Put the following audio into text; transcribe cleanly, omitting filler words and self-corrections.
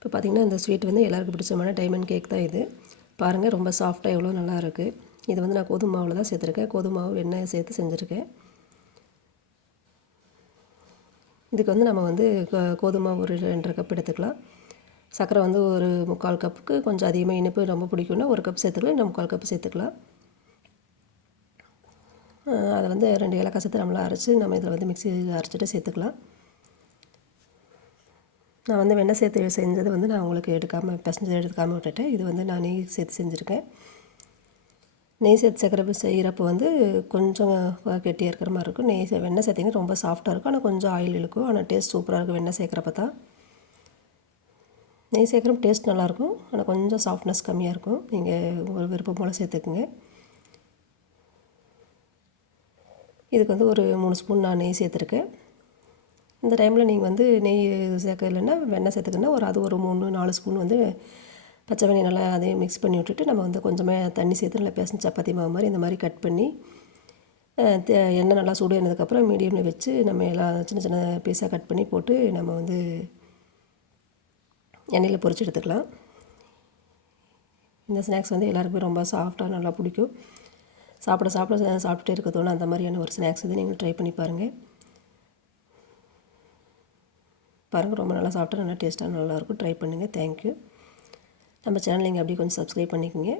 இப்போ பார்த்திங்கன்னா இந்த ஸ்வீட் வந்து எல்லாருக்கும் பிடிச்சமான டைமண்ட் கேக் தான் இது. பாருங்கள் ரொம்ப சாஃப்டாக எவ்வளோ நல்லா இருக்குது. இது வந்து நான் கோதுமை மாவில் தான் சேர்த்துருக்கேன். கோதுமை மாவு வெண்ணெய் சேர்த்து செஞ்சுருக்கேன். இதுக்கு வந்து நம்ம வந்து கோதுமை ஒரு 2.5 கப் எடுத்துக்கலாம். சர்க்கரை வந்து ஒரு 3/4 கப்புக்கு கொஞ்சம் அதிகமாக இனிப்பு ரொம்ப பிடிக்கும்னா 1 கப் சேர்த்துக்கலாம், இல்லை 3/4 கப் சேர்த்துக்கலாம். அதை வந்து 2 ஏலக்காய் சேர்த்து நம்மளாம் அரைச்சி நம்ம இதில் வந்து மிக்சியில் அரைச்சிட்டு சேர்த்துக்கலாம். நான் வந்து வெண்ணெய் சேர்த்து செஞ்சது வந்து நான் உங்களுக்கு பிசைஞ்சு எடுக்காமல் விட்டுட்டேன். இது வந்து நான் நெய் சேர்த்து செஞ்சுருக்கேன். நெய் சேர்த்து செய்கிறப்போ வந்து கொஞ்சம் கெட்டியாக இருக்கிற மாதிரி இருக்கும். வெண்ணெய் சேர்த்திங்கன்னா ரொம்ப சாஃப்டாக இருக்கும். ஆனால் கொஞ்சம் ஆயில் இழுக்கும். ஆனால் டேஸ்ட் சூப்பராக இருக்கும் வெண்ணெய் சேர்க்குறப்ப தான். நெய் சேர்க்குறப்ப டேஸ்ட் நல்லாயிருக்கும். ஆனால் கொஞ்சம் சாஃப்ட்னஸ் கம்மியாக இருக்கும். நீங்கள் உங்கள் விருப்பம் போல் சேர்த்துக்குங்க. இதுக்கு வந்து ஒரு 3 ஸ்பூன் நான் நெய் சேர்த்துருக்கேன். இந்த டைமில் நீங்கள் வந்து நெய் சேர்க்க இல்லைன்னா வெண்ணெய் சேர்த்துக்கன்னா ஒரு 3-4 ஸ்பூன் வந்து பச்சை வெண்ணெய் நல்லா அதையும் மிக்ஸ் பண்ணி விட்டுட்டு நம்ம வந்து கொஞ்சமாக தண்ணி சேர்த்து நல்லா பேசஞ்சு சப்பாத்தி மாவு மாதிரி இந்த மாதிரி கட் பண்ணி எண்ணெய் நல்லா சூடு ஆனதுக்கப்புறம் மீடியமில் வச்சு நம்ம எல்லாம் சின்ன சின்ன பீஸாக கட் பண்ணி போட்டு நம்ம வந்து எண்ணெயில் பொரிச்சு எடுத்துக்கலாம். இந்த ஸ்நாக்ஸ் வந்து எல்லாருக்குமே ரொம்ப சாஃப்டாக நல்லா பிடிக்கும். சாப்பிட்டுட்டே இருக்க தோணும். அந்த மாதிரியான ஒரு ஸ்நாக்ஸ் வந்து நீங்கள் ட்ரை பண்ணி பாருங்கள். ரொம்ப நல்லா சாப்பிட்டா நல்லா டேஸ்ட்டாக நல்லாயிருக்கும். ட்ரை பண்ணுங்கள். தேங்க்யூ. நம்ம சேனல் நீங்கள் அப்படியே கொஞ்சம் சப்ஸ்கிரைப் பண்ணிக்கோங்க.